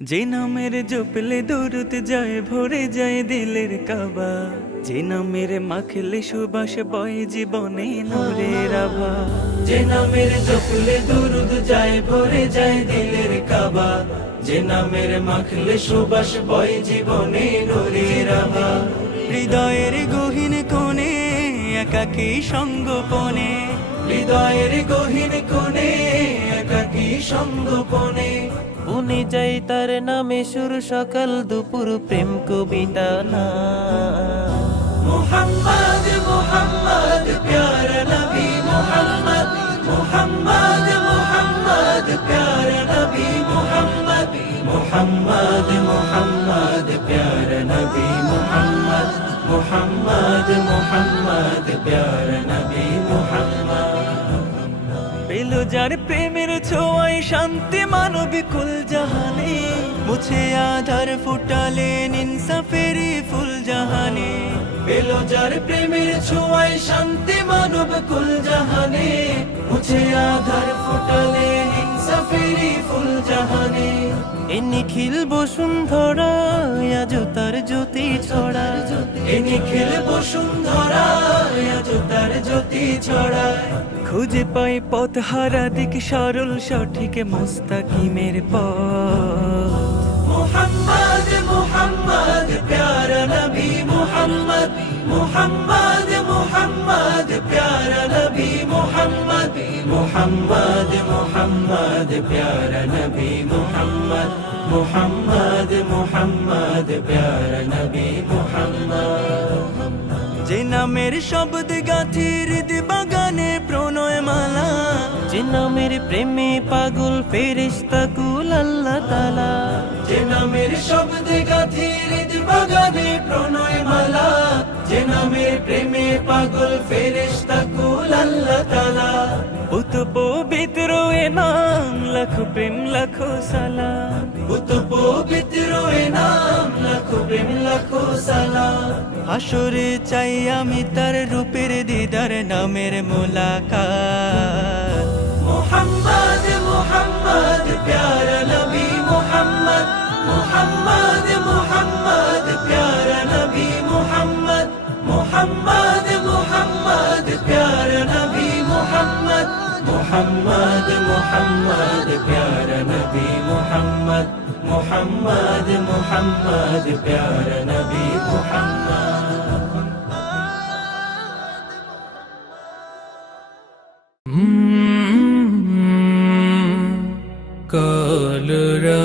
যে নামের জপলে দূরত যায় ভরে যায় দিলের কাবা, যে নামের মাখলে সুবাস বয় জীবনে নূরের আভা। যে নামের জপলে দুরুদ যায় ভরে যায় দিলের কাবা, যে নামের মাখলে সুবাস বয় জীবনে নূরের আভা। হৃদয়ের গহীন কোণে একাকী সঙ্গোপনে, হৃদয়ের গহীন কোণে একাকী সঙ্গোপনে, উনি যাই তার নামে সুর সকাল দুপুর প্রেম কবিতা না। মুহাম্মদ মুহাম্মদ প্যারা নবী মুহাম্মদ, মুহাম্মদ মুহাম্মদ প্যারা নবী মুহাম্মদ, মুহাম্মদ মুহাম্মদ প্যারা নবী মুহাম্মদ, মুহাম্মদ মুহাম্মদ প্যারা নবী মুহাম্মদ। পেল যার প্রেমের ছোঁয়ায় শান্তি মানবিকুল জাহানে, মুছে আধার ফুটালেন ইনসাফেরি ফুল জাহানে। পেল যার প্রেমের ছোঁয়ায় শান্তি মানব কুল জাহানে, মুছে আধার ফুটালে ইনসাফেরি ফুল জাহানে। এ নিখিল বসুন্ধরা আজ তার জ্যোতি ছড়া, এ নিখিল বসুন্ধরা আজ তার জ্যোতি ছড়ায়। খুঁজে পাই পথ হারা দিক সরল সঠিক মুস্তাকিমের পথ। মুহাম্মদ মুহাম্মদ প্যারা নবী মুহাম্মদ, মুহাম্মদ মুহাম্মদ প্যারা নবী মুহাম্মদ, মুহাম্মদ মুহাম্মদ প্যারা নবী মুহাম্মদ, মুহাম্মদ মুহাম্মদ প্যারা নবী মুহাম্মদ। যে নামের শব্দ গাথি হৃদ বাগানে প্রণয় মালা, যে নামের প্রেমে পাগল ফেরেশতা কুল আল্লাহ তাআলা। যে নামের শব্দে গাথি হৃদ বাগানে প্রণয় মালা, যে নামের প্রেমে পাগল ফেরেশতা কুল আল্লাহ তাআলা। উত পবিত্র এ নাম লাখো প্রেম লাখো সালাম, বুত পবিত্র এ নাম লাখো প্রেম লাখো সালাম। হাসরে চাই আমি তার রূপের দিদার নামের মুলাকাত। মুহাম্মদ মুহাম্মদ প্যারা নবী মুহাম্মদ, মুহাম্মদ মুহাম্মদ প্যারা নবী মুহাম্মদ, মুহাম্মদ মুহাম্মদ প্যারা নবী মুহাম্মদ, মুহাম্মদ মুহাম্মদ প্যারা নবী মুহাম্মদ, মুহাম্মদ মুহাম্মদ প্যারা নবী মুহাম্মদ। কলরা